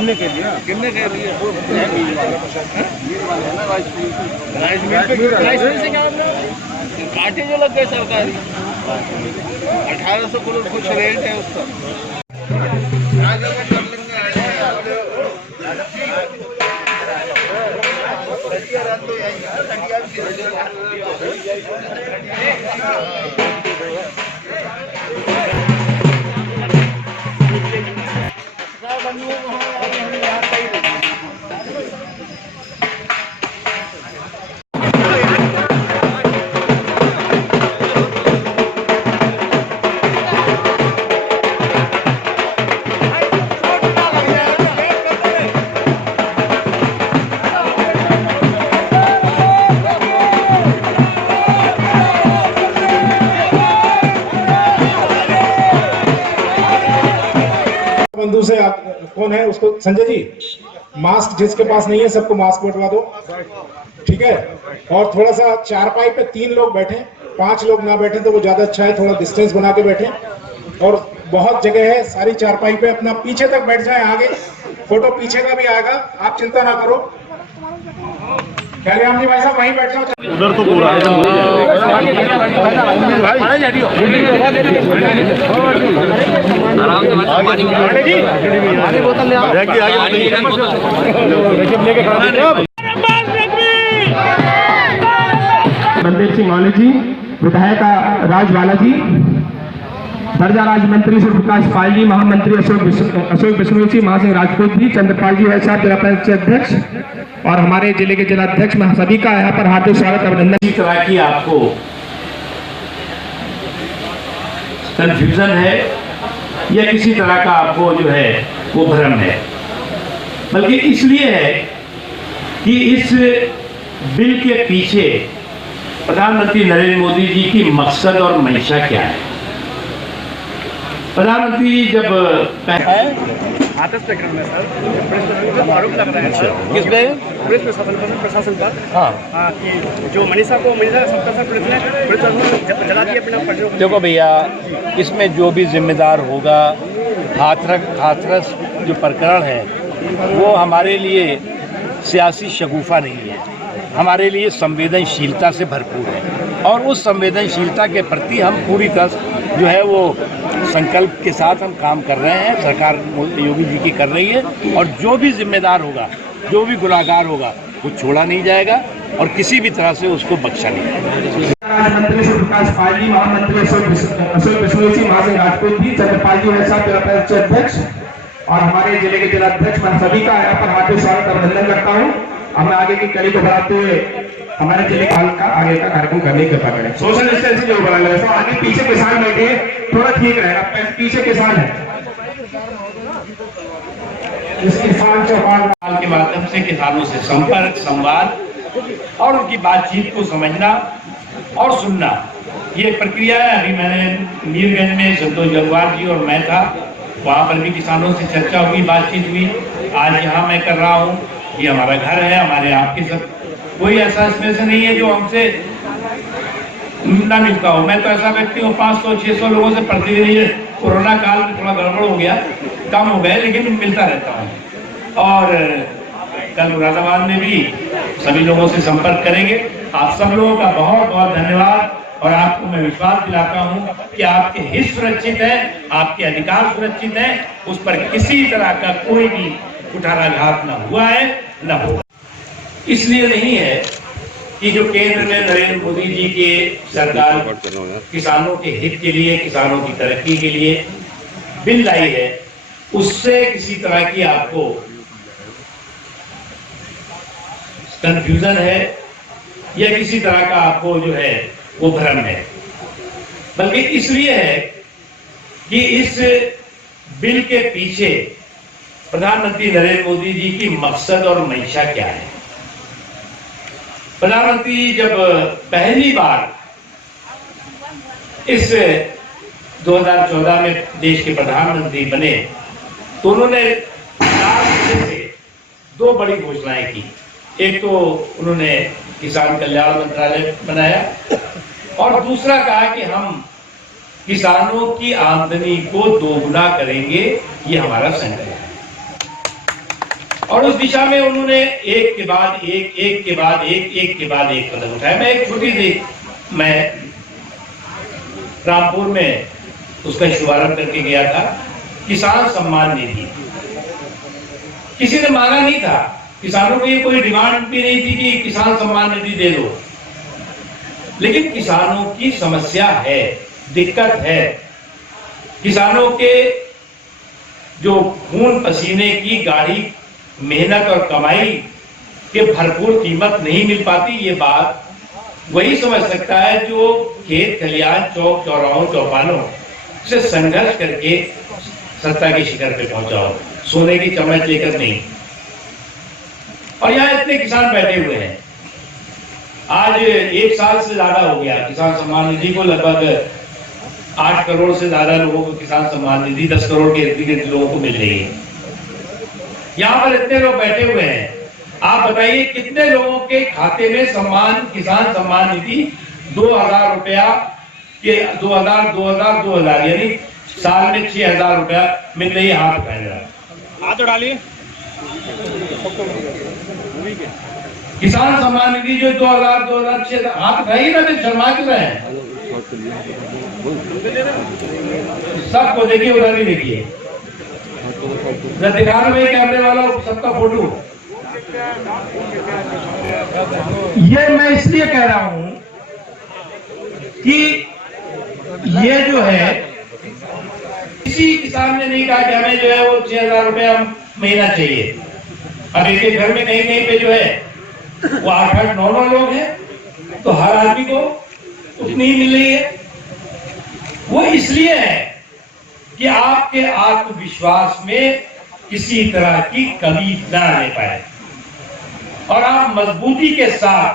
किन्ने के लिए काटे जो लग गए सरकारी 1800 करोड़ कुछ रेट है उसका। बंधु से आप कौन है उसको, संजय जी मास्क जिसके पास नहीं है सबको मास्क बंटवा दो, ठीक है। और थोड़ा सा चारपाई पे 3 लोग बैठे, 5 लोग ना बैठे तो वो ज्यादा अच्छा है, थोड़ा डिस्टेंस बना के बैठे। और बहुत जगह है, सारी चारपाई पे अपना पीछे तक बैठ जाए, आगे फोटो पीछे का भी आएगा, आप चिंता ना करो। कल्याण जी भाई साहब वहीं बैठ जाओ, उधर तो पूरा बलदेव सिंह मौर्य जी, विधायक राजवाला जी, दर्जा राज्य मंत्री सूर्यप्रकाश पाल जी, महामंत्री अशोक बिश्नोई जी, महासिंह राजपूत जी, चंद्रपाल जी भाई साहब जिला पंचायत अध्यक्ष और हमारे जिले के जिलाध्यक्ष, मैं सभी का यहाँ पर हार्दिक स्वागत अभिनंदन। इस तरह की आपको कंफ्यूजन है या किसी तरह का आपको जो है वो भ्रम है, बल्कि इसलिए है कि इस बिल के पीछे प्रधानमंत्री नरेंद्र मोदी जी की मकसद और मंशा क्या है। प्रधानमंत्री जी जब आरोप लग रहा है सर, पुलिस प्रशासन पर हाँ कि जो मनीषा सबका सर पुलिस ने जला दिया अपने ऊपर। देखो भैया, इसमें जो भी जिम्मेदार होगा, हाथरस जो प्रकरण है वो हमारे लिए सियासी शगुफा नहीं है, हमारे लिए संवेदनशीलता से भरपूर है। और उस संवेदनशीलता के प्रति हम पूरी तरह जो है वो संकल्प के साथ हम काम कर रहे हैं, सरकार योगी जी की कर रही है। और जो भी जिम्मेदार होगा, जो भी गुनाहगार होगा, वो छोड़ा नहीं जाएगा और किसी भी तरह से उसको बख्शा नहीं जाएगा। मंत्री सूर्यप्रकाश पाल जी, महामंत्री अशोक बिश्नोई जी, महासिंह राजपूत जी, चंद्रपाल जी भाई साहब जिला पंचायत अध्यक्ष और हमारे जिले के जिलाध्यक्ष, मैं सभी का यहाँ पर हार्दिक स्वागत अभिनंदन करता हूँ। हमें आगे की कड़ी को बढ़ाते हुए हमारे जिले का आगे का कार्यक्रम करने की कृपा करें। सोशल डिस्टेंसिंग जो बना लगे, तो आगे पीछे किसान बैठे थोड़ा ठीक रहेगा, पीछे किसान है। इस किसान चौपाल के माध्यम से किसानों से संपर्क, संवाद और उनकी बातचीत को समझना और सुनना, ये प्रक्रिया है। अभी मैंने मीरगंज में संतोष गंगवार जी और मैं था, वहाँ पर भी किसानों से चर्चा हुई, बातचीत हुई। आज यहाँ मैं कर रहा हूँ, ये हमारा घर है, हमारे आपके सब कोई ऐसा इसमें से नहीं है जो हमसे ना मिलता हो। मैं तो ऐसा व्यक्ति हूँ, 500-600 लोगों से प्रतिदिन, ये कोरोना काल में थोड़ा गड़बड़ हो गया, कम हो गया, लेकिन मिलता रहता हूँ। और कल मुरादाबाद में भी सभी लोगों से संपर्क करेंगे। आप सब लोगों का बहुत बहुत धन्यवाद। और आपको मैं विश्वास दिलाता हूँ कि आपके हित सुरक्षित है, आपके अधिकार सुरक्षित है, उस पर किसी तरह का कोई भी कुठाराघात न हुआ है न होगा। इसलिए नहीं है कि जो केंद्र में नरेंद्र मोदी जी के सरकार किसानों के हित के लिए, किसानों की तरक्की के लिए बिल लाई है, उससे किसी तरह की आपको कंफ्यूजन है या किसी तरह का आपको जो है वो भ्रम है, बल्कि इसलिए है कि इस बिल के पीछे प्रधानमंत्री नरेंद्र मोदी जी की मकसद और मंशा क्या है। प्रधानमंत्री जब पहली बार इस 2014 में देश के प्रधानमंत्री बने तो उन्होंने 2 बड़ी घोषणाएं की। एक तो उन्होंने किसान कल्याण मंत्रालय बनाया और दूसरा कहा कि हम किसानों की आमदनी को दोगुना करेंगे, ये हमारा संकल्प है। और उस दिशा में उन्होंने एक के बाद एक कदम उठाया। मैं एक छोटी सी रामपुर में उसका शुभारंभ करके गया था, किसान सम्मान निधि। किसी ने मांगा नहीं था, किसानों की कोई डिमांड भी नहीं थी कि किसान सम्मान निधि दे दो, लेकिन किसानों की समस्या है, दिक्कत है। किसानों के जो खून पसीने की गाढ़ी मेहनत और कमाई के भरपूर कीमत नहीं मिल पाती, ये बात वही समझ सकता है जो खेत खलियान चौक चौराहों चौपालों से संघर्ष करके सत्ता की शिखर पे पहुंचा हो, सोने की चम्मच लेकर नहीं। और यहाँ इतने किसान बैठे हुए हैं, आज 1 साल से ज्यादा हो गया किसान सम्मान निधि को, लगभग 8 करोड़ से ज्यादा लोगों को किसान सम्मान निधि 10 करोड़ के इर्द-गिर्द लोगों को मिल रही है। यहाँ पर इतने लोग बैठे हुए हैं, आप बताइए कितने लोगों के खाते में किसान सम्मान निधि 2000 रुपया के 2000 यानी साल में 6000 रुपया मिल रही है। हाथ उठाएगा, हाथ उठाइए। किसान सम्मान निधि जो 2000 6 हाथ उठाइए ना, फिर शर्मा क्यों रहे हैं? सबको देखिए, उधर ही देखिए, दिखा रहे कैमरे वाला सबका फोटो। ये मैं इसलिए कह रहा हूं कि ये जो है, किसी किसान ने नहीं कहा कि हमें जो है वो 6000 रुपया महीना चाहिए। अब एक घर में कहीं कहीं पे जो है वो 8-8 9 लोग हैं, तो हर आदमी को उतनी ही मिल रही है। वो इसलिए है कि आपके आत्मविश्वास में किसी तरह की कमी न आने पाए और आप मजबूती के साथ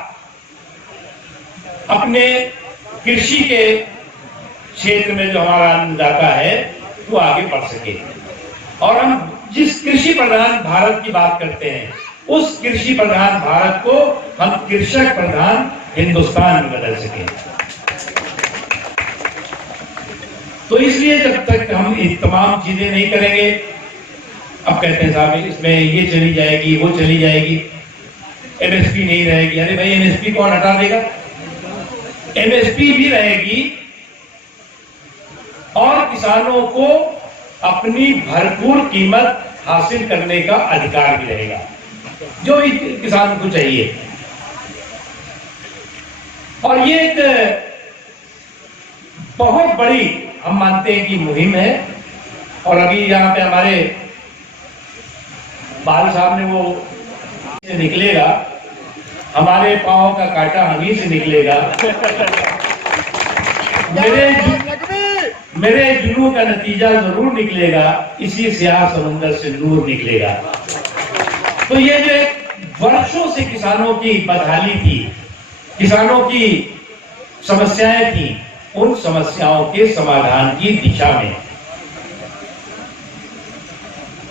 अपने कृषि के क्षेत्र में जो हमारा अन्नदाता है वो आगे बढ़ सके। और हम जिस कृषि प्रधान भारत की बात करते हैं, उस कृषि प्रधान भारत को हम कृषक प्रधान हिंदुस्तान में बदल सके। तो इसलिए जब तक हम ये तमाम चीजें नहीं करेंगे, अब कहते हैं साहब इसमें ये चली जाएगी, वो चली जाएगी, एमएसपी नहीं रहेगी। अरे भाई, एमएसपी कौन हटा देगा? एमएसपी भी रहेगी और किसानों को अपनी भरपूर कीमत हासिल करने का अधिकार भी रहेगा, जो किसान को चाहिए। और ये एक बहुत बड़ी हम मानते हैं कि मुहिम है। और अभी यहाँ पे हमारे बाल साहब ने वो से निकलेगा, हमारे पांव का कांटा हमी से निकलेगा, मेरे जुनून का नतीजा जरूर निकलेगा, इसी स्याह समुंदर से नूर निकलेगा। तो ये जो वर्षों से किसानों की बदहाली थी, किसानों की समस्याएं थी, उन समस्याओं के समाधान की दिशा में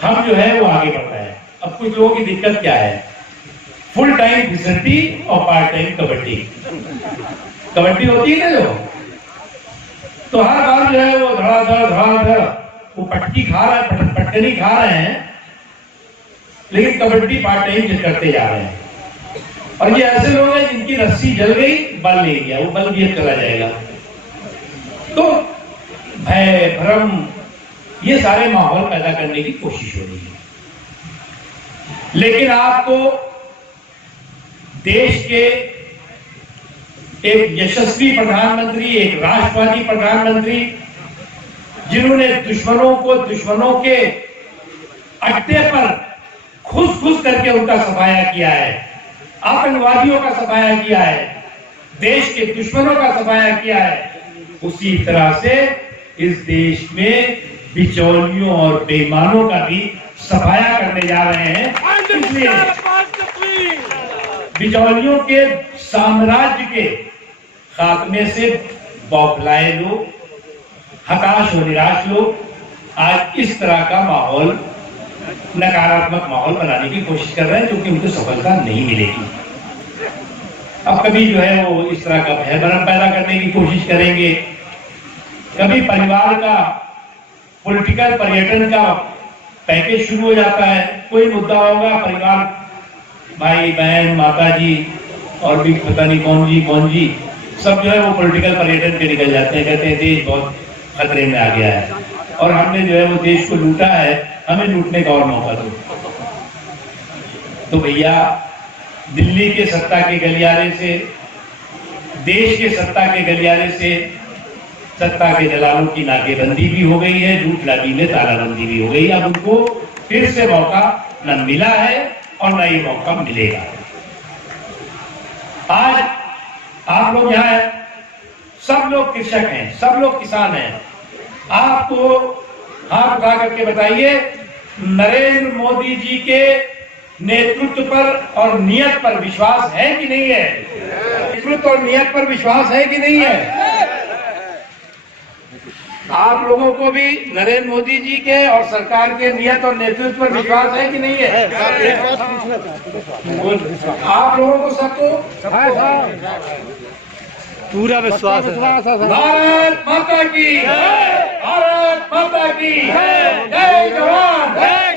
हम जो है वो आगे बढ़ रहे हैं। अब कुछ लोगों की दिक्कत क्या है? फुल टाइम फिसलती और पार्ट टाइम कबड्डी होती है ना, जो तो हर बार जो है वो धड़ाधड़ वो पटकी खा रहे हैं, पटकनी खा रहे हैं, लेकिन कबड्डी पार्ट टाइम करते जा रहे हैं। और ये ऐसे लोग हैं जिनकी रस्सी जल गई, बल नहीं गया, वो बल भी चला जाएगा। तो भय भ्रम ये सारे माहौल पैदा करने की कोशिश हो रही है। लेकिन आपको देश के एक यशस्वी प्रधानमंत्री, एक राष्ट्रवादी प्रधानमंत्री, जिन्होंने दुश्मनों के अड्डे पर घुस करके उनका सफाया किया है, आतंकवादियों का सफाया किया है, देश के दुश्मनों का सफाया किया है, उसी तरह से इस देश में बिचौलियों और बेईमानों का भी सफाया करने जा रहे हैं। इसलिए बिचौलियों के साम्राज्य के खात्मे से बौखलाए लोग, हताश और निराश लोग आज इस तरह का माहौल, नकारात्मक माहौल बनाने की कोशिश कर रहे हैं, जो कि उनको सफलता नहीं मिलेगी। अब कभी जो है वो इस तरह का भय भ्रम पैदा करने की कोशिश करेंगे, कभी परिवार का पॉलिटिकल पर्यटन का पैकेज शुरू हो जाता है। कोई मुद्दा होगा, परिवार, भाई बहन, माता जी और भी पता नहीं कौन जी सब जो है वो पॉलिटिकल पर्यटन पे निकल जाते हैं, कहते हैं देश बहुत खतरे में आ गया है और हमने जो है वो देश को लूटा है, हमें लूटने का और मौका दो। तो भैया, दिल्ली के सत्ता के गलियारे से, देश के सत्ता के गलियारे से सत्ता के दलालों की नाकेबंदी भी हो गई है, झूठ लादी में तालाबंदी भी हो गई। अब उनको फिर से मौका न मिला है और न ये मौका मिलेगा। आज आप लोग यहाँ हैं, सब लोग कृषक हैं, सब लोग किसान हैं। आपको हाथ उठा करके बताइए, नरेंद्र मोदी जी के नेतृत्व पर और नियत पर विश्वास है कि नहीं है? नेतृत्व और नियत पर विश्वास है कि नहीं है? आप लोगों को भी नरेंद्र मोदी जी के और सरकार के नियत और नेतृत्व पर विश्वास है कि नहीं है? आप लोगों को सबको पूरा विश्वास है। भारत माता की, भारत माता की, जय जवान, जय